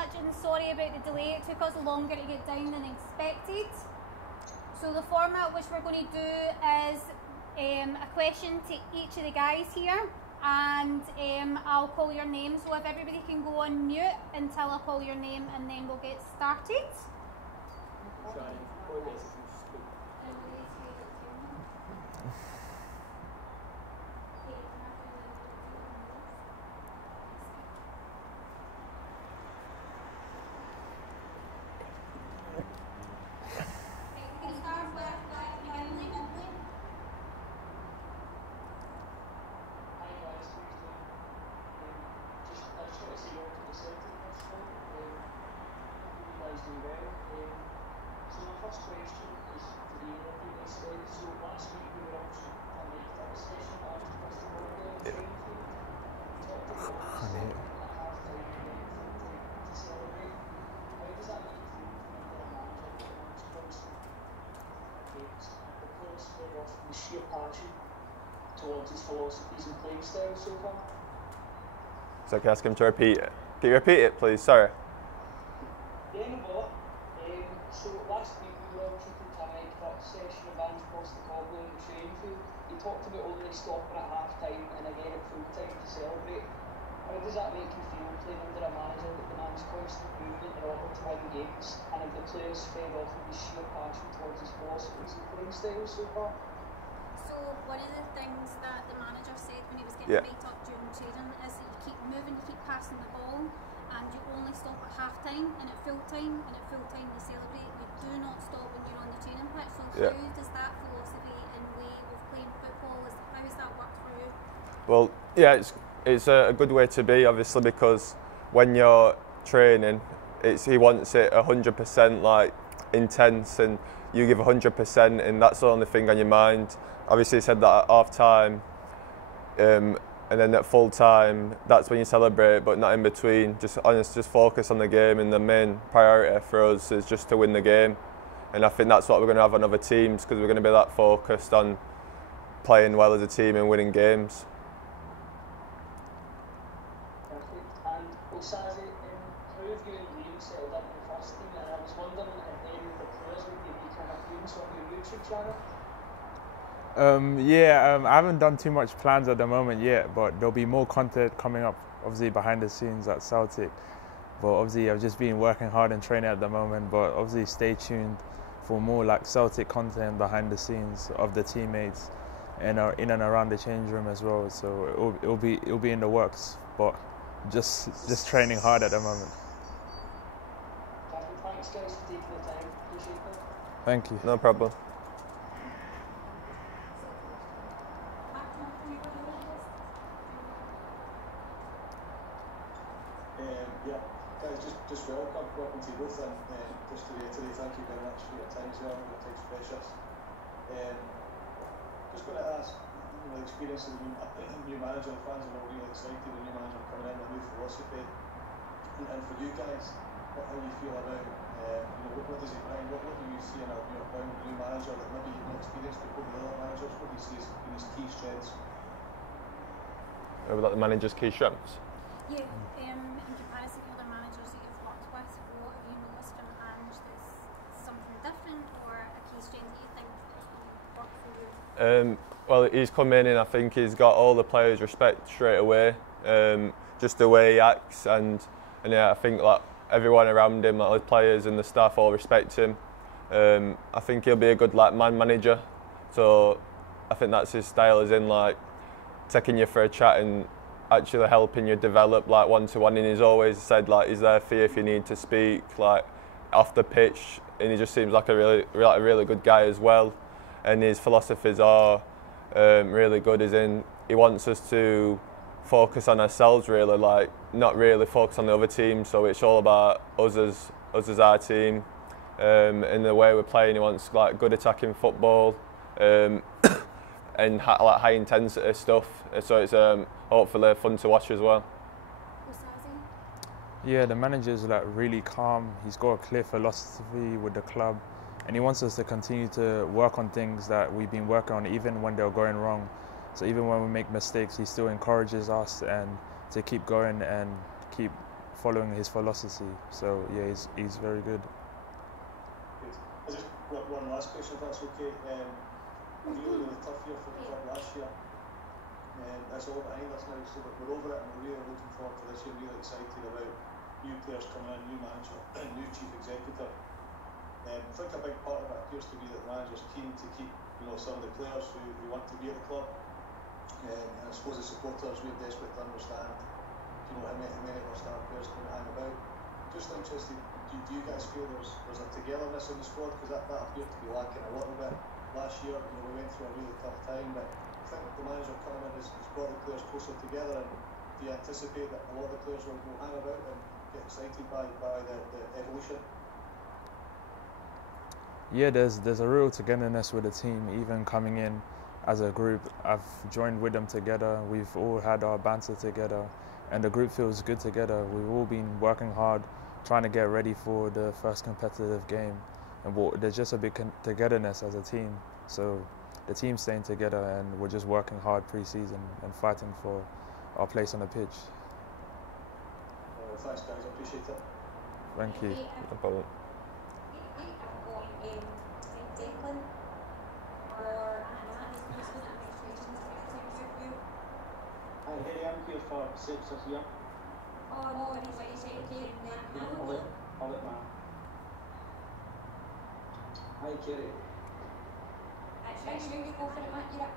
much, and sorry about the delay. It took us longer to get down than expected. So the format which we're going to do is a question to each of the guys here, and I'll call your name. So if everybody can go on mute until I call your name, and then we'll get started. Sheer passion towards his philosophies and playing style so far. So can I ask him to repeat it? Can you repeat it, please? Sorry. Yeah, no bother. So last week we were all keeping time for a session of Ange Postecoglou in the training field. He talked about only stopping at half time and again at full time to celebrate. How does that make you feel playing under a manager that demands constant movement in order to win games, and have the players fed off of his sheer passion towards his philosophies and playing style so far? So one of the things that the manager said when he was getting beat up during training is that you keep moving, you keep passing the ball, and you only stop at half time and at full time, and at full time you celebrate. You do not stop when you're on the training pitch. So how does that philosophy and way of playing football, how has that worked for you? Well, yeah, it's a good way to be, obviously, because when you're training, he wants it 100% like intense, and you give 100%, and that's the only thing on your mind. Obviously, he said that at half time, and then at full time, that's when you celebrate, but not in between. Just focus on the game, and the main priority for us is just to win the game. And I think that's what we're going to have on other teams, because we're going to be that focused on playing well as a team and winning games. And Osaze, how have you and Liam settled up in the first team? And I was wondering if any of the players would be kind of doing on your YouTube channel? I haven't done too much plans at the moment yet, but there'll be more content coming up, obviously behind the scenes at Celtic. But obviously I've just been working hard and training at the moment, but obviously stay tuned for more like Celtic content behind the scenes of the teammates and in and around the change room as well. So it'll be in the works, but just training hard at the moment. Thanks guys for taking the time. Appreciate it. Thank you. No problem. Just welcome to you both, and just to reiterate, thank you very much for your time as well. Your time's precious. Just going to ask, the experience of the new manager, the fans are all really excited, the new manager coming in, a new philosophy, and for you guys, how do you feel about, what does he bring? What do you see in a new manager that maybe you've not experienced before with other managers? What do you see as his key strengths? About the manager's key strengths? Yeah, in comparison to other managers that you've worked with, what have you noticed from Ange that's something different, or a key strength that you think is going to work for you? Well, he's come in and I think he's got all the players' respect straight away. Just the way he acts, and yeah, I think like everyone around him, like the players and the staff, all respect him. I think he'll be a good man manager. So I think that's his style, is in like taking you for a chat and actually helping you develop like one-to-one. And he's always said like he's there for you if you need to speak like off the pitch, and he just seems like a really good guy as well. And his philosophies are really good, as in he wants us to focus on ourselves, really, like not really focus on the other team. So it's all about us as our team, and the way we're playing. He wants like good attacking football, and like high intensity stuff. So it's hopefully fun to watch as well. Yeah, the manager's like really calm. He's got a clear philosophy with the club, and he wants us to continue to work on things that we've been working on, even when they're going wrong. So even when we make mistakes, he still encourages us and to keep going and keep following his philosophy. So yeah, he's very good. Good. Just one last question, if that's okay. Really tough year for the club last year. That's all behind us now, so that we're over it, and we're really looking forward to this year. Really excited about new players coming in, new manager, and new chief executive. I think a big part of it appears to be that the manager's keen to keep, some of the players who want to be at the club. And I suppose the supporters, we're desperate to understand, how many of our star players can hang about. Just interested, do you guys feel there's a togetherness in the squad? Because that appeared to be lacking a little bit last year. We went through a really tough time, but I think the manager coming in has brought the players closer together. And do you anticipate that a lot of the players will hang about and get excited by the evolution? Yeah, there's a real togetherness with the team, even coming in as a group. I've joined with them together. We've all had our banter together, and the group feels good together. We've all been working hard, trying to get ready for the first competitive game, and there's just a big togetherness as a team. So the team's staying together, and we're just working hard pre-season and fighting for our place on the pitch. Thanks, guys. I appreciate it. Thank you. No problem. Hi, Harry, I'm here for 6 this year. Oh, what you say, okay, I'll let man. Hi, Kerry. Actually, you go for it, Matt, you're up.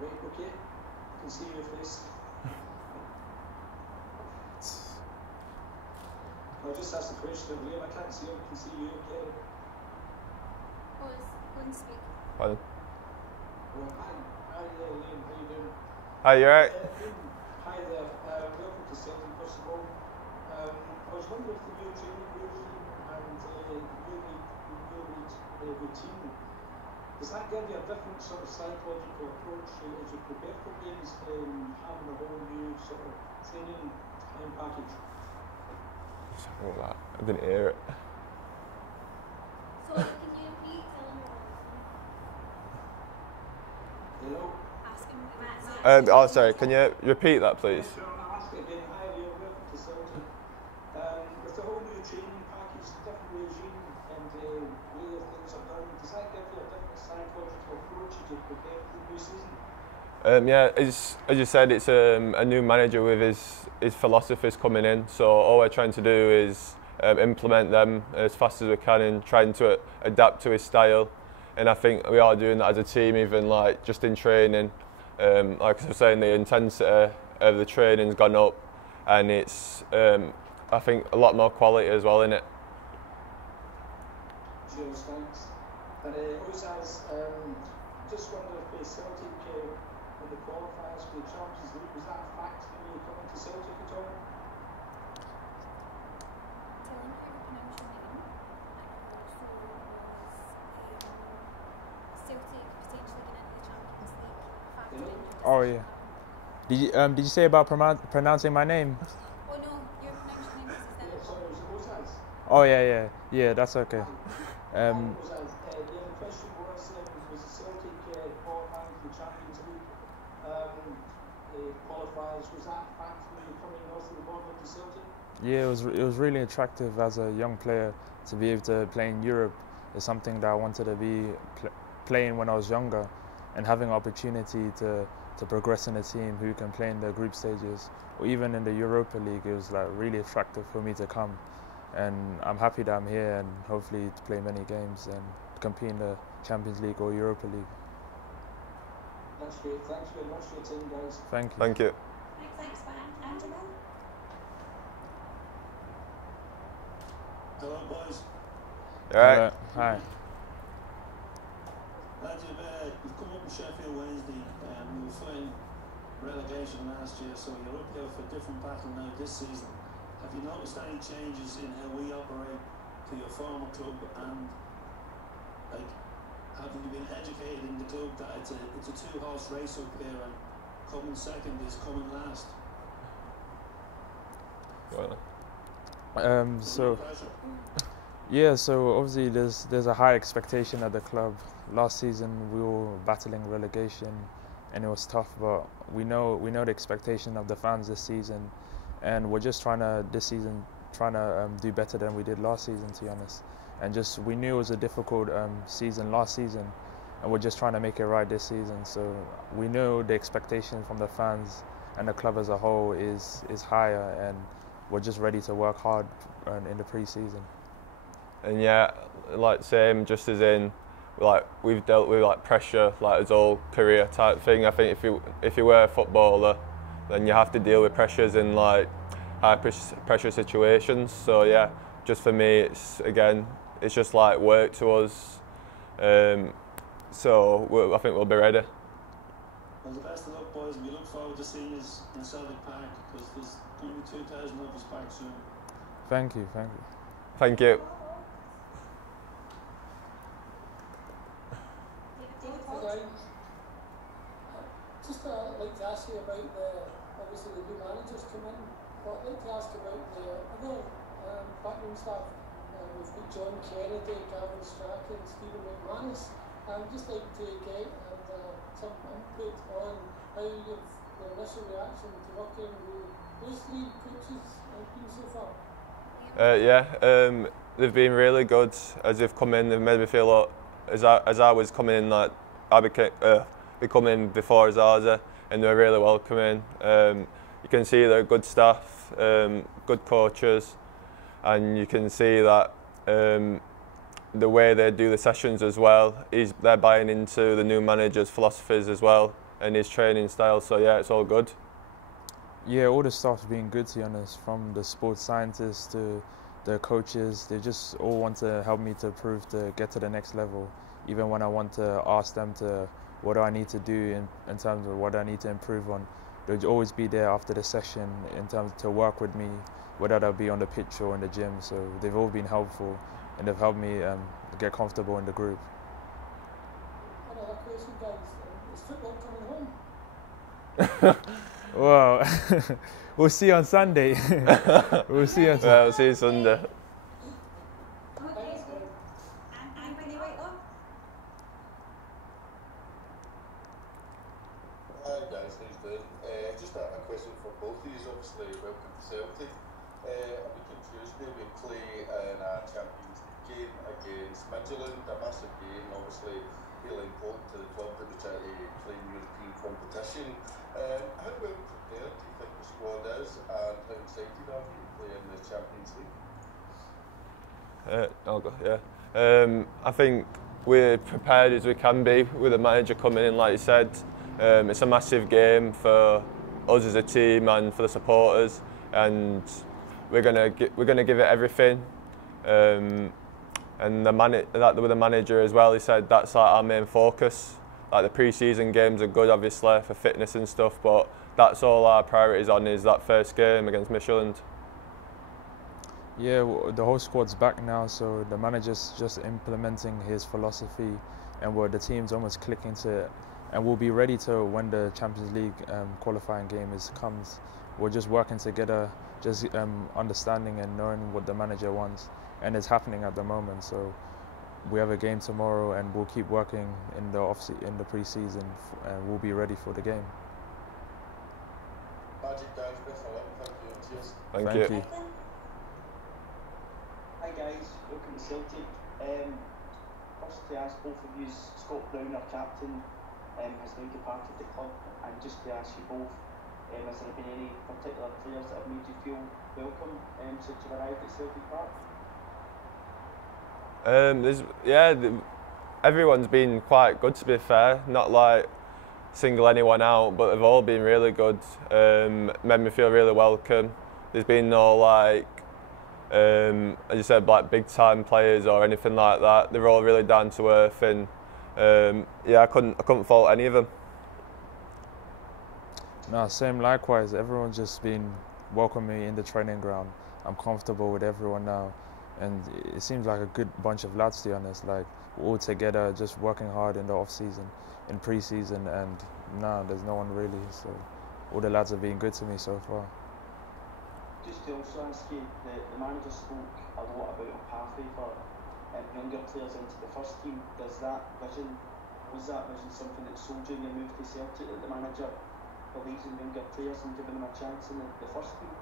Right, okay. I can see your face. I'll just ask the question of Liam. I can't see him, I can see you, Kerry. Go and speak. Pardon? Well, hi, Liam, how you doing? Hi, you alright? Hi there, welcome to Celtic first of all. I was wondering if the new training regime and new routine, does that give you a different sort of psychological approach as you prepare for games, having a whole new sort of training time package? Oh, that. I didn't hear it. So, can you repeat? Hello? Ask him. Sorry, can you repeat that, please? Sure, I'll ask it again. Hi, Liam, welcome to Celtic. With the whole new training package, different regime, and the way that things are done, does that give you a different psychological approach as you prepare for the new season? Yeah, as you said, it's a new manager with his philosophies coming in. So all we're trying to do is implement them as fast as we can and trying to adapt to his style. And I think we are doing that as a team, even like just in training. Like I was saying, the intensity of the training's gone up, and it's I think a lot more quality as well in it. Cheers, thanks. And Osaze, just wonder if Celtic in the qualifiers for the Champions League, was that a fact when you were coming to Celtic at all? Tell him how to pronounce your name. And also was Celtic potentially getting into the Champions League factor in your Oh yeah. Did you say about pronouncing my name? Oh no, your pronouncing name is Yeah, sorry, was it Osaze? Oh yeah, that's okay. Osaze, the other question was the Celtic qualifying for the Champions League qualifiers, was that a fact when you were coming north of the border to Celtic? Yeah, it was really attractive as a young player to be able to play in Europe. It's something that I wanted to be playing when I was younger, and having opportunity to progress in a team who can play in the group stages or even in the Europa League, it was like really attractive for me to come. And I'm happy that I'm here and hopefully to play many games and compete in the Champions League or Europa League. That's great. Thanks very much for your time, guys. Thank you. Thank you. Thanks, man. Angela? Hello, boys. Alright. Hi. Lads, you've come up with Sheffield Wednesday, you were fighting relegation last year, so you're up there for a different battle now this season. Have you noticed any changes in how we operate to your former club, and have you been educated in the club that it's a two-horse race up here, and coming second is coming last? So obviously there's a high expectation at the club. Last season we were battling relegation and it was tough, but we know the expectation of the fans this season, and we're just this season trying to do better than we did last season, to be honest. And we knew it was a difficult season last season, and we're just trying to make it right this season. So we know the expectation from the fans and the club as a whole is higher, and we're just ready to work hard in the pre-season. And yeah, like same, just as in, like we've dealt with like pressure like as all career type thing. I think if you were a footballer, then you have to deal with pressures in like high pressure situations. So yeah, just for me, it's just like work to us. So I think we'll be ready. Well, the best of luck, boys. We look forward to seeing you in Celtic Park, because there's going to be 2,000 of us back soon. Thank you, thank you. Thank you. Just like to ask you about obviously the new managers come in, but I'd like to ask about the other backroom staff. We've got John Kennedy, Gavin Strachan, Stephen McManus. I'd just like to get some input on how the initial reaction to working with those three coaches have been so far. They've been really good as they've come in. They've made me feel a lot. As I was coming in, like I become in before Osaze, and they're really welcoming. You can see they're good staff, good coaches, and you can see that the way they do the sessions as well, they're buying into the new manager's philosophies as well and his training style. So yeah, it's all good. Yeah, all the staff's been good, to be honest, from the sports scientists to the coaches. They just all want to help me to improve, to get to the next level. Even when I want to ask them what do I need to do in terms of what I need to improve on, they'll always be there after the session in terms to work with me, whether that be on the pitch or in the gym. So they've all been helpful, and they've helped me get comfortable in the group. Another question, guys. Is football coming home? Well, we'll see on Sunday. We'll see on Sunday. Yeah, we'll see you Sunday. Hi guys, how you doing? Just a question for both of you. Obviously, welcome to Celtic. A week on Tuesday we play in a Champions League game against Midtjylland, a massive game, obviously really important to the club that we try to play in European competition. How well prepared do you think the squad is, and how excited are you to play in the Champions League? I think we're prepared as we can be with the manager coming in, like you said. It's a massive game for us as a team and for the supporters, and we're gonna give it everything. And with the manager as well, he said that's like our main focus. Like the pre-season games are good, obviously, for fitness and stuff, but that's all our priorities on is that first game against Midtjylland. Yeah, the whole squad's back now, so the manager's just implementing his philosophy, and the team's almost clicking to it. And we'll be ready to when the Champions League qualifying game comes. We're just working together, just understanding and knowing what the manager wants, and it's happening at the moment. So we have a game tomorrow, and we'll keep working in the pre-season, and we'll be ready for the game. Magic guys, best of luck. Thank you. Cheers. Thank you. Hi guys, welcome to Celtic. First to ask both of you, Scott Brown, our captain, has now departed the club, and just to ask you both, has there been any particular players that have made you feel welcome since you arrived at Celtic Park? Everyone's been quite good, to be fair. Not like single anyone out, but they've all been really good. Made me feel really welcome. There's been no like, as you said, like big time players or anything like that. They're all really down to earth, and I couldn't fault any of them. No, same likewise. Everyone's just been welcoming me in the training ground. I'm comfortable with everyone now, and it seems like a good bunch of lads, to be honest. Like we're all together, just working hard in the off season, in pre-season, and no, there's no one really. So all the lads have been good to me so far. Just to also ask you, the manager spoke a lot about a pathway for younger players into the first team. Was that vision something that sold you in your move to Celtic, that the manager believes in younger players and giving them a chance in the first team?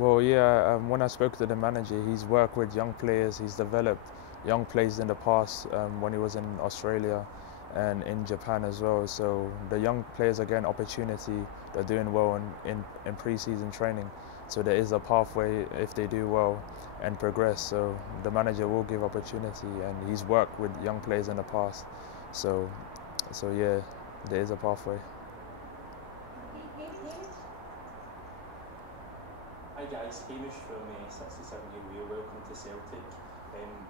Well, yeah, when I spoke to the manager, he's worked with young players, he's developed young players in the past when he was in Australia and in Japan as well. So the young players are getting opportunity, they're doing well in pre-season training. So there is a pathway if they do well and progress. So the manager will give opportunity, and he's worked with young players in the past. So yeah, there is a pathway. Hi guys, Hamish from 67 Year Wheel. Welcome to Celtic.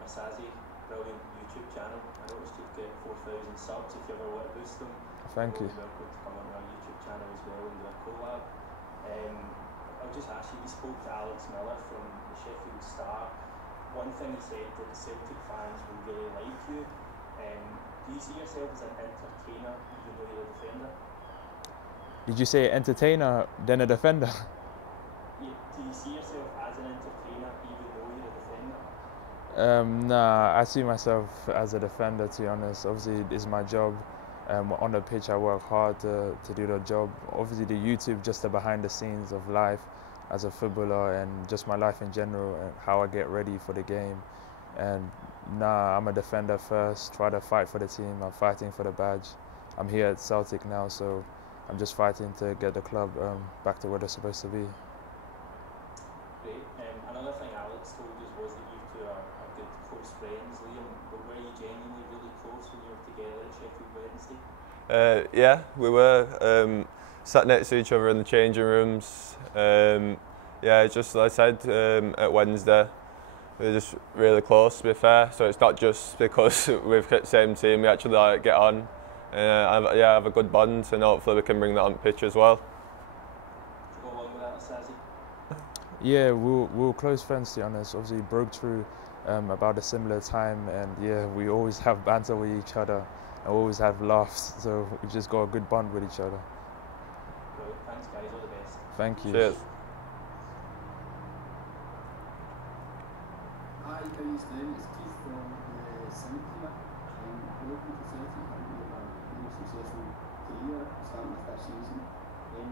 Osaze, brilliant YouTube channel. I noticed you've got 4,000 subs. If you ever want to boost them, Thank you. welcome to come on our YouTube channel as well and do a collab. I'll just ask you, we spoke to Alex Miller from the Sheffield Star. One thing he said that the Celtic fans will really like you. Do you see yourself as an entertainer even though you're a defender? Did you say entertainer then a defender? Yeah, do you see yourself as an entertainer even though you're a defender? Nah, I see myself as a defender, to be honest. Obviously, it's my job. On the pitch, I work hard to do the job. Obviously, the YouTube, just the behind the scenes of life as a footballer and just my life in general and how I get ready for the game. And nah, I'm a defender first, try to fight for the team. I'm fighting for the badge. I'm here at Celtic now, so I'm just fighting to get the club back to where they're supposed to be. Great. Another thing Alex told us was that you two are good close friends, Liam, but were you genuinely really close when you were together at Sheffield Wednesday? Yeah, we were sat next to each other in the changing rooms. Yeah, just like I said, at Wednesday, we were just really close, to be fair. So it's not just because we've got the same team, we actually like get on. Have a good bond, and hopefully we can bring that on pitch as well. To go along with that, Osaze? Yeah, we were close friends, to be honest. Obviously, broke through about a similar time, and yeah, we always have banter with each other and always have laughs. So we just got a good bond with each other. Brilliant. Thanks, guys. All the best. Thank you. Cheers. Hi, how you doing? It's Keith from Celtic here. Welcome to Celtic. I hope you have a really successful career starting with this season.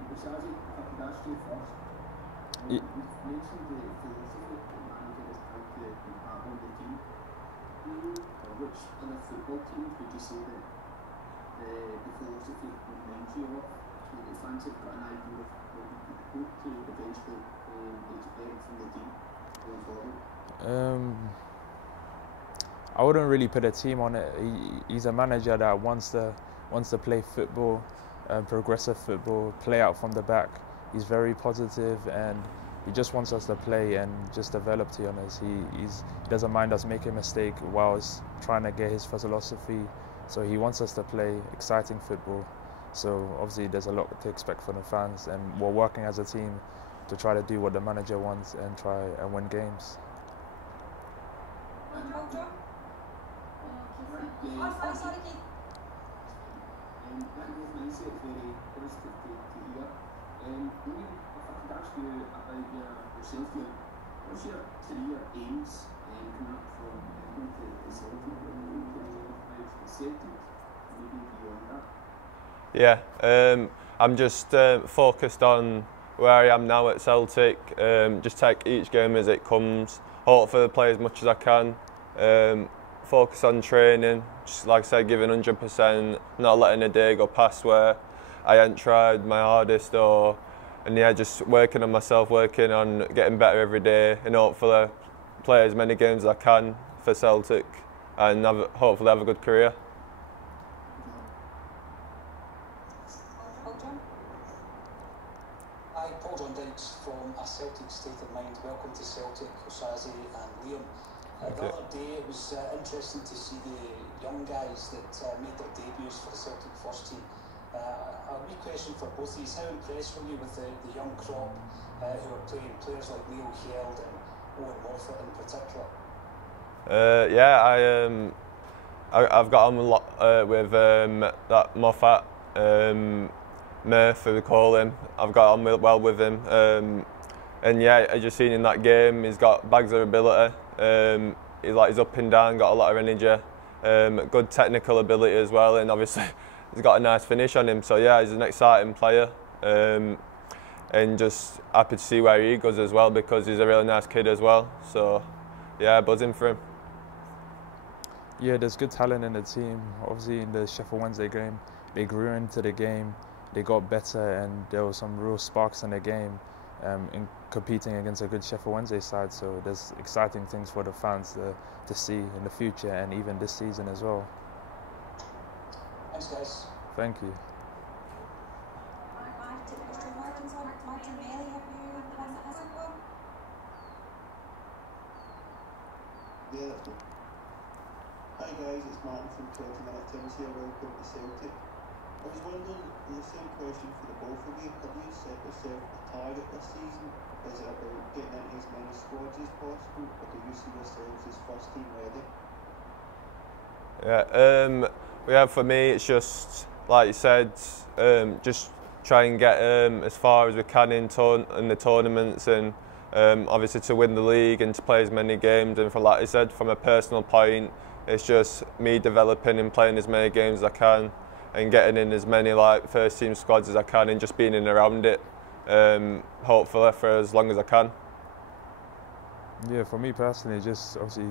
Osaze, if I could ask you first, you've mentioned the philosophy that manager is trying to impart on the team. Which other football teams would you say that the philosophy reminds you of? So the fans have got an idea of what you could hope to eventually expect from the team going forward? I wouldn't really put a team on it. He's a manager that wants to play football, progressive football, play out from the back. He's very positive, and he just wants us to play and just develop, to be honest. He doesn't mind us making a mistake whilst trying to get his philosophy. So he wants us to play exciting football. So obviously there's a lot to expect from the fans, and we're working as a team to try to do what the manager wants and try and win games. That growth mindset is very positive to hear. Liam, if I could ask you about yourself, what's your career aims coming up from going to Celtic, with Celtic, maybe beyond that? Yeah, I'm just focused on where I am now at Celtic. Just take each game as it comes. Hopefully play as much as I can. Focus on training, just like I said, giving 100%, not letting a day go past where I haven't tried my hardest, and yeah, just working on myself, working on getting better every day, and hopefully play as many games as I can for Celtic, and hopefully have a good career. Hi, Paul John Dykes from A Celtic State of Mind. Welcome to Celtic, Osaze and Liam. The other day it was interesting to see the young guys that made their debuts for the Celtic first team. A wee question for both of you. How impressed were you with the young crop who are playing, players like Leo Held and Owen Moffat in particular? I've got on a lot with that Moffat, Murph, who we call him. I've got on well with him, and yeah, as you've seen in that game, he's got bags of ability. He's up and down, got a lot of energy, good technical ability as well, and obviously he's got a nice finish on him. So yeah, he's an exciting player. and just happy to see where he goes as well, because he's a really nice kid as well. So yeah, buzzing for him. Yeah, there's good talent in the team. Obviously in the Sheffield Wednesday game, they grew into the game, they got better, and there were some real sparks in the game in competing against a good Sheffield Wednesday side. So there's exciting things for the fans to see in the future and even this season as well. Thanks, guys. Thank you. Martin Bailey, have you one that hasn't gone? Yeah, that's good. Hi guys, it's Martin from 20 Minute Tims here. Welcome to Celtic. I was wondering, the same question for the both of you. Have you set yourself a target this season? Is it about getting into as many squads as possible, or do you see yourselves as first team ready? Yeah, for me it's just, like you said, just try and get as far as we can in the tournaments, and obviously to win the league and to play as many games. And like I said, from a personal point, it's just me developing and playing as many games as I can, and getting in as many like first team squads as I can, and just being in and around it, hopefully for as long as I can. Yeah, for me personally, just obviously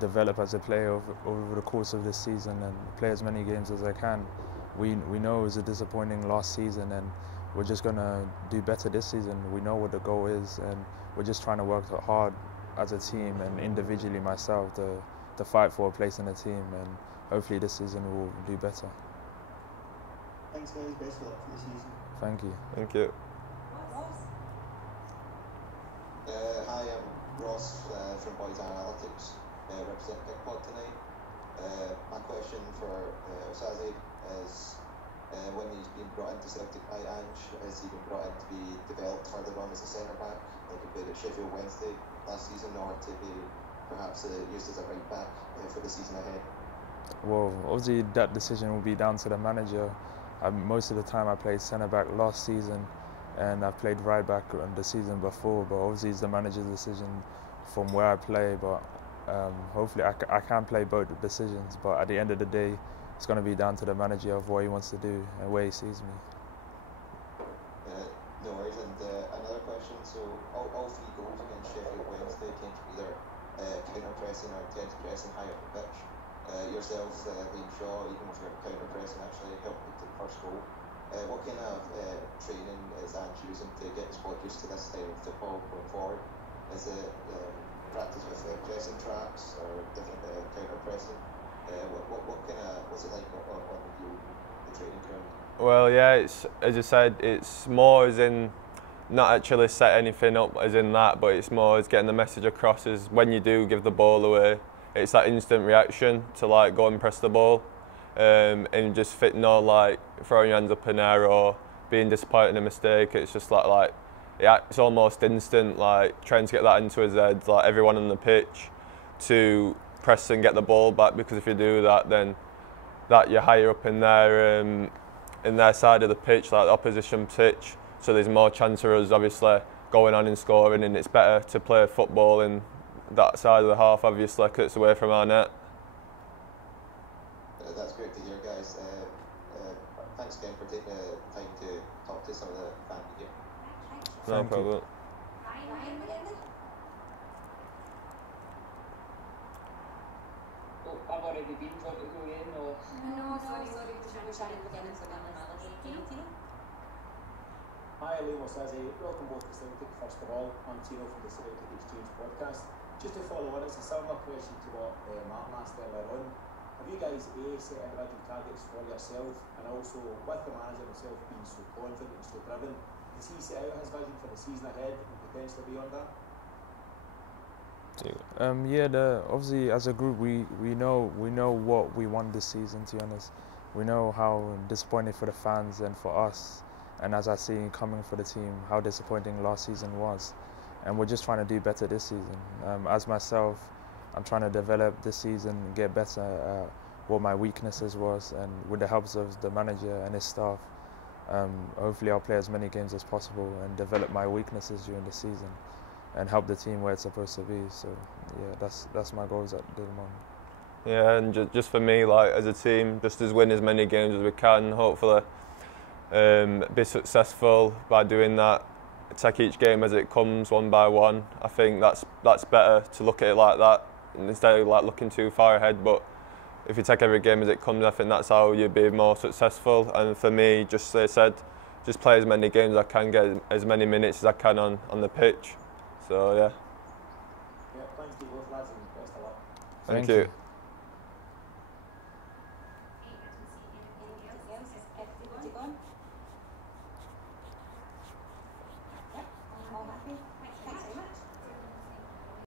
develop as a player over the course of this season and play as many games as I can. We know it was a disappointing last season, and we're just going to do better this season. We know what the goal is, and we're just trying to work hard as a team and individually myself to fight for a place in the team, and hopefully this season we'll do better. Thanks guys, best of luck for the season. Thank you. Thank you. Hi, I'm Ross from Boys Analytics, representing Bigpod tonight. My question for Osaze is, when he's been brought into Celtic by Ange, has he been brought in to be developed further on as a centre-back, like he played at Sheffield Wednesday last season, or to be perhaps used as a right-back for the season ahead? Well, obviously that decision will be down to the manager. Most of the time I played centre-back last season, and I've played right-back the season before, but obviously it's the manager's decision from where I play. But hopefully I can play both decisions, but at the end of the day it's going to be down to the manager of what he wants to do and where he sees me. No worries. And another question, so all three goals against Sheffield Wednesday came from either counter-pressing or intense pressing high up the pitch. Yourself, Liam Shaw, even with your counter-pressing, actually helped with the first goal. What kind of training is Ange using to get the squad used to this style of football going forward? Is it practice with pressing tracks or different counter-pressing? What's it like on the training ground? Well, yeah, it's, as you said, it's more as in not actually set anything up as in that, but it's more as getting the message across is when you do give the ball away, it's that instant reaction to like go and press the ball, and just like throwing your hands up in air or being disappointed in a mistake. It's just like it's almost instant, like trying to get that into his head, like everyone on the pitch, to press and get the ball back, because if you do that, then that you're higher up in their side of the pitch, like the opposition pitch, so there's more chance of us obviously going on and scoring, and it's better to play football in that side of the half, obviously, because it's away from our net. That's great to hear, guys. Thanks again for taking the time to talk to some of the fan media. No problem. Oh, I've already been. Do you want to go again, or? No, sorry, we're trying to begin so again another day. Hi, Liam Osaze. Welcome both to Celtic. First of all, I'm Tino from the Celtic Exchange podcast. Just to follow on, it's a similar question to what Martin asked earlier on. Have you guys set individual targets for yourself, and also with the manager himself being so confident and so driven, does he set out his vision for the season ahead and potentially beyond that? Obviously as a group we know what we want this season, to be honest. We know how disappointing for the fans and for us, and as I see coming for the team, how disappointing last season was. And we're just trying to do better this season. As myself, I'm trying to develop this season, get better at what my weaknesses was, and with the help of the manager and his staff, hopefully I'll play as many games as possible and develop my weaknesses during the season and help the team where it's supposed to be. So yeah, that's my goals at the moment. Yeah, and just for me, like as a team, just as win as many games as we can, hopefully be successful by doing that, take each game as it comes, one by one. I think that's better to look at it like that instead of like looking too far ahead. But if you take every game as it comes, I think that's how you'll be more successful. And for me, just as I said, just play as many games as I can, get as many minutes as I can on the pitch. So yeah. Yeah, thanks to you both lads and best of luck. Thank you. Keep it going.